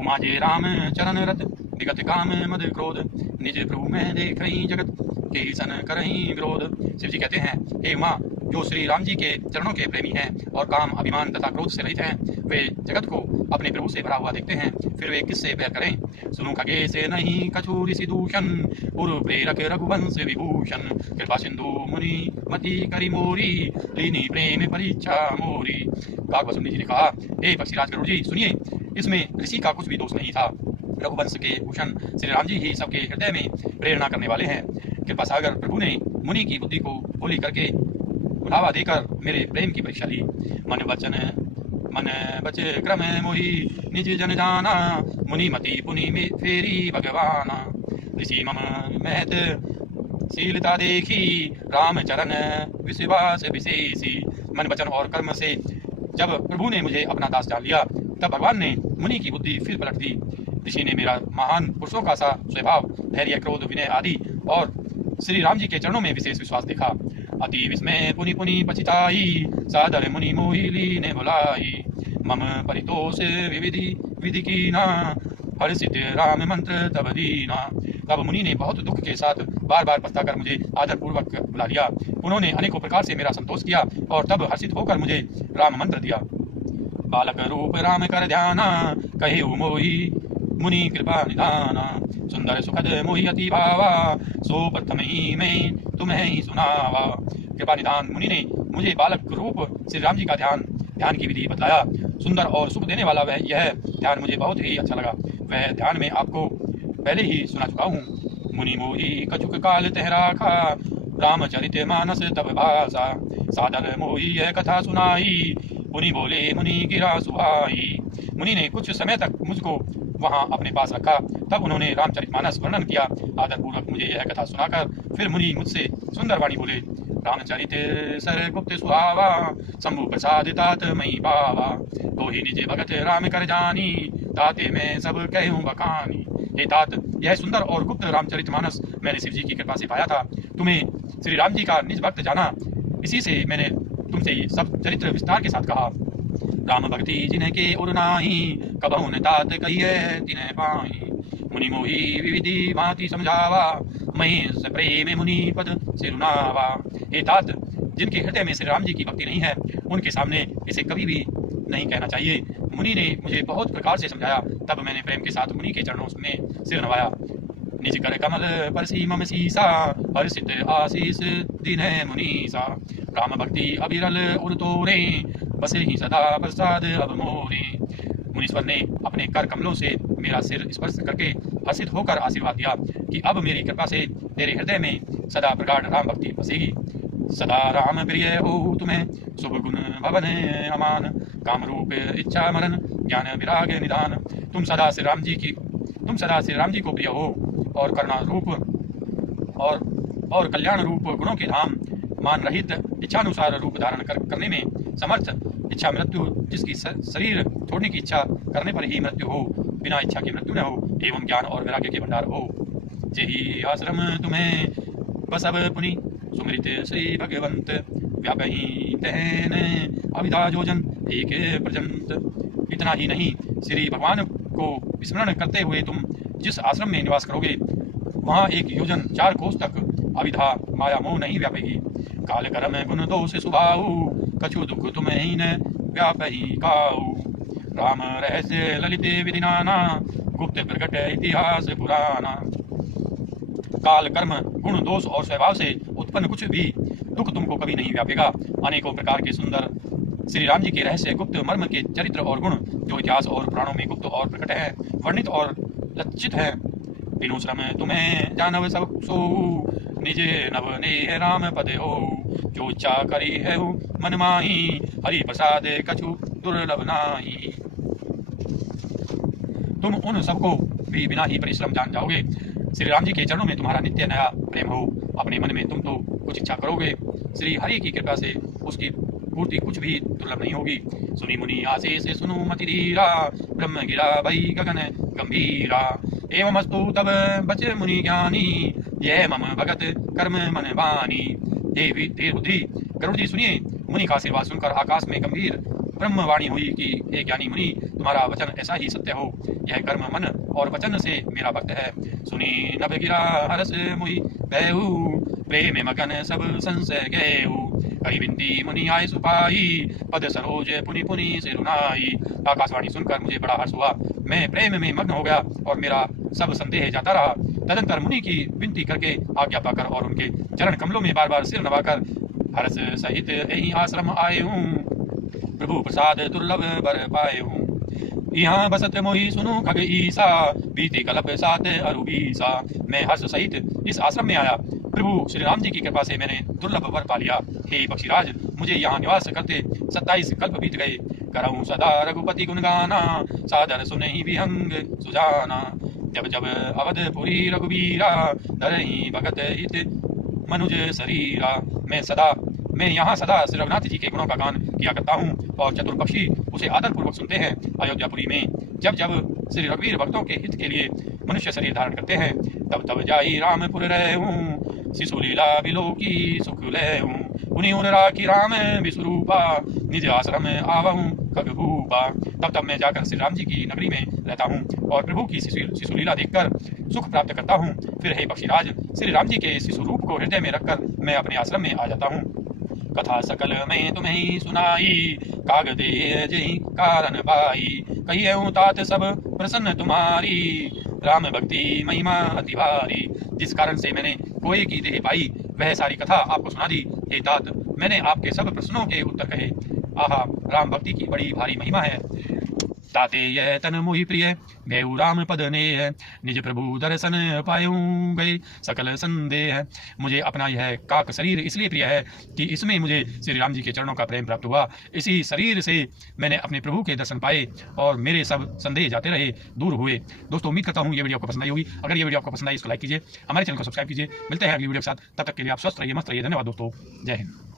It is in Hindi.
उमा जे राम चरण रत विगत काम मद क्रोध निज प्रभु में देख रही जगत के सन करही विरोध। शिव जी कहते हैं, हे उमा, जो श्री राम जी के चरणों के प्रेमी हैं और काम अभिमान तथा क्रोध से रहित हैं, वे जगत को अपने प्रभु से भरा हुआ देखते हैं, फिर वे किससे बैर करें। सुनु खगे से नहीं कछु ऋषि दूषण, पूर्व प्रेरक रघुवंश विभूषण, कृपा सिंधु मुनि मति करी मोरी, लीनी प्रेम परीक्षा मोरी। काक वसुंधरी जी ने कहा, हे पक्षीराज गरुड़ जी, सुनिए, इसमें ऋषि का कुछ भी दोष नहीं था। रघुवंश के भूषण श्री राम जी ही सबके हृदय में प्रेरणा करने वाले हैं। कृपा सागर प्रभु ने मुनि की बुद्धि को होली करके बुलावा देकर मेरे प्रेम की परीक्षा ली। मन बच क्रम मोही निज जन जाना, मुनि मति पुनि में फेरी भगवाना। ऋषि मम महत शीलता देखी, राम चरण विश्वास विशेषी। मन वचन और कर्म से जब प्रभु ने मुझे अपना दास जान लिया, तब भगवान ने मुनि की बुद्धि फिर पलट दी। ऋषि ने मेरा महान पुरुषों का सा स्वभाव, धैर्य, क्रोध, विनय आदि और श्री राम जी के चरणों में विशेष विश्वास देखा। अति विस्मय पुनि पुनि पछिताई, सादर मुनि मोहि लीने बुलाई। मम परितोष विधि कीना, हर्षित राम मंत्र तब दीना। तब मुनि ने बहुत दुख के साथ बार बार पछताकर मुझे आदर पूर्वक बुला लिया। उन्होंने अनेकों प्रकार से मेरा संतोष किया और तब हर्षित होकर मुझे राम मंत्र दिया। बालक रूप राम कर ध्याना, कहे मोहि मुनि कृपा निधाना। सुंदर सुखद मोहि अति भावा, सो प्रथम ही मैं तुम्हें ही सुनावा। कृपा निधान मुनि ने मुझे बालक रूप श्री राम जी का ध्यान की विधि बतलाया। सुंदर और सुख देने वाला वह यह ध्यान मुझे बहुत ही अच्छा लगा। वह ध्यान में आपको पहले ही सुना चुका हूँ। मुनि मोहि कछुक काल तहराखा, रामचरित मानस तब भाषा। सादर मोहि यह कथा सुनाई, मुनि बोले मुनि गिरा सुहाई। मुनि ने कुछ समय तक मुझको वहां अपने पास रखा। तब उन्होंने रामचरितमानस वर्णन किया। आदरपूर्वक मुझे यह कथा सुनाकर फिर मुनि मुझसे सुंदर वाणी बोले। रामचरित सर गुप्त सुहावा, शंभु प्रसाद तात मई पावा। तो ही निज भगत राम कर जानी, ताते मैं सब कहूँ बखानी। हे तात, यह सुंदर और गुप्त रामचरितमानस मैंने शिव जी की कृपा से पाया था। तुम्हें श्री राम जी का निज भक्त जाना, इसी से मैंने तुमसे सब चरित्र विस्तार के साथ कहा। राम भक्ति जिनके उर नाही, कबहु न तात कहिए तिन्ह पाई। मुनि मोहि विविधि भांति समझावा, महेश प्रेम मुनि पद सिरुनावा। हे तात, जिनके हृदय में श्री राम जी की भक्ति नहीं है, उनके सामने इसे कभी भी नहीं कहना चाहिए। मुनि ने मुझे बहुत प्रकार से समझाया, तब मैंने प्रेम के साथ मुनि के चरणों में सिर नवाया। निज कर कमल परसी मम सीसा, हर्षित आशीष दिन मुनीसा। राम भक्ति अविरल उर तोरे, बसे ही सदा प्रसाद अब मोरे। मुनीश्वर ने अपने कर कमलों से मेरा सिर स्पर्श करके हर्षित होकर आशीर्वाद दिया कि अब मेरी कृपा से तेरे हृदय में सदा प्रगाढ़ राम भक्ति बसेगी। सदा राम प्रिय हो तुम्हें, शुभ गुण भवन अमान। काम रूप इच्छा मरण, ज्ञान विराग निदान। तुम सदा श्री राम जी को प्रिय हो और करुणा रूप और कल्याण रूप गुणों के धाम, मान रहित इच्छानुसार रूप धारण करने में समर्थ, इच्छा मृत्यु जिसकी शरीर छोड़ने की इच्छा करने पर ही मृत्यु हो, बिना इच्छा की मृत्यु न हो, एवं ज्ञान और वैराग्य के भंडार हो। जेहि आश्रम तुम्हें बसब पुनि, सुमृत श्री भगवंत। व्यापही तहन अविधा जोजन, एक पर्यंत। इतना ही नहीं, श्री भगवान को स्मरण करते हुए तुम जिस आश्रम में निवास करोगे, वहाँ 1 योजन 4 कोस तक अविधा माया मोह नहीं व्यापेगी। काल कर्म गुण दोष सुभाऊ, कछु दुख तुम्हें न व्यापही काऊ। राम रहस्य ललित विधि नाना, गुप्त प्रकट इतिहास पुराना। काल कर्म गुण दोष और स्वभाव से उत्पन्न कुछ भी दुख तुमको कभी नहीं व्यापेगा। अनेकों प्रकार के सुंदर श्री राम जी के रहस्य, गुप्त मर्म के चरित्र और गुण, जो इतिहास और पुराणों में गुप्त और प्रकट है, वर्णित और लज्जित है, बिनु श्रम तुम्हें जानव सब सो। निज नव ने राम पद हो, जो इच्छा करी है मन माही। हरि प्रसाद कछु दुर्लभ नाही। तुम उन सबको भी बिना ही परिश्रम जान जाओगे। श्री राम जी के चरणों में तुम्हारा नित्य नया प्रेम हो। अपने मन में तुम तो कुछ इच्छा करोगे, श्री हरि की कृपा से उसकी पूर्ति कुछ भी दुर्लभ नहीं होगी। सुनी मुनि आशीष सुनु मति धीरा, ब्रह्म गिरा भई गगन गंभीरा। एवं अस्तु तब बच मुनि ज्ञानी, यह मम भगत कर्म मन वाणी। हे बुद्धि गरुड़ जी, सुनिए, मुनि का आशीर्वाद सुनकर आकाश में गंभीर ब्रह्मवाणी हुई कि हे ज्ञानी मुनि, तुम्हारा वचन ऐसा ही सत्य हो। यह कर्म मन और वचन से मेरा भक्त है। सुनी नभ गिरा हरस मुहि भयउ, प्रेम मगन सब संशय गयउ। कही बिनती मुनि आए सुपाई, पद सरोज पुनि पुनि से रुनाई। आकाशवाणी सुनकर मुझे बड़ा हर्ष हुआ, मैं प्रेम में मग्न हो गया और मेरा सब संदेह जाता रहा। तदंतर मुनि की विनती करके आज्ञा पाकर और उनके चरण कमलों में बार बार सिर नवाकर हर्ष सहित यही आश्रम आए हूँ। प्रभु प्रसाद दुर्लभ बर पाए हूँ। यहाँ बसत मोहि सुनु खग ईसा, बीते कल्प सात अरुबीसा। मैं हर्ष सहित इस आश्रम में आया। प्रभु श्री राम जी की कृपा से मैंने दुर्लभ वर पा लिया। हे पक्षीराज, मुझे यहाँ निवास करते 27 कल्प बीत गए। करऊं सदा रघुपति गुणगाना, सादर सुनहि विहंग सुजाना। जब जब अवधपुरी रघुबीरा, धरहि भगत हित मनुज शरीरा। मैं यहाँ सदा श्री रघुनाथ जी के गुणों का गान किया करता हूँ और चतुर पक्षी उसे आदर पूर्वक सुनते हैं। अयोध्यापुरी में जब जब श्री रघुवीर भक्तों के हित के लिए मनुष्य शरीर धारण करते हैं, तब तब जाई रामपुर रहूं। शिशु लीला बिलो की सुख लहूं। उन्हीं उन राखी राम विश्वरूपा, निज आश्रम आवहूं खगभूपा। तब तब मैं जाकर श्री राम जी की नगरी में रहता हूँ और प्रभु की शिशु लीला देखकर सुख प्राप्त करता हूँ। फिर हे पक्षीराज, श्री राम जी के शिशु रूप को हृदय में रखकर मैं अपने आश्रम में आ जाता हूँ। कथा सकल मैं तुम्हें सुनाई, कागदे जही कारण पाई। कहिए तात सब प्रसन्न तुम्हारी, राम भक्ति महिमा अति भारी। जिस कारण से मैंने कोई की देह पाई, वह सारी कथा आपको सुना दी। हे तात, मैंने आपके सब प्रश्नों के उत्तर कहे। आहा, राम भक्ति की बड़ी भारी महिमा है। ताते यह तन मोहि प्रिय, भेऊ राम पद ने है। निज प्रभु दर्शन पायूं गए सकल संदेह। मुझे अपना यह काक शरीर इसलिए प्रिय है कि इसमें मुझे श्री राम जी के चरणों का प्रेम प्राप्त हुआ। इसी शरीर से मैंने अपने प्रभु के दर्शन पाए और मेरे सब संदेह जाते रहे, दूर हुए। दोस्तों, उम्मीद करता हूँ ये वीडियो आपको पसंद आई होगी। अगर ये वीडियो आपको पसंद आई, इसको लाइक कीजिए, हमारे चैनल को सब्सक्राइब कीजिए। मिलते हैं अगली वीडियो के साथ, तब तक के लिए आप स्वस्थ रहिए, मस्त रहिए। धन्यवाद दोस्तों, जय हिंद।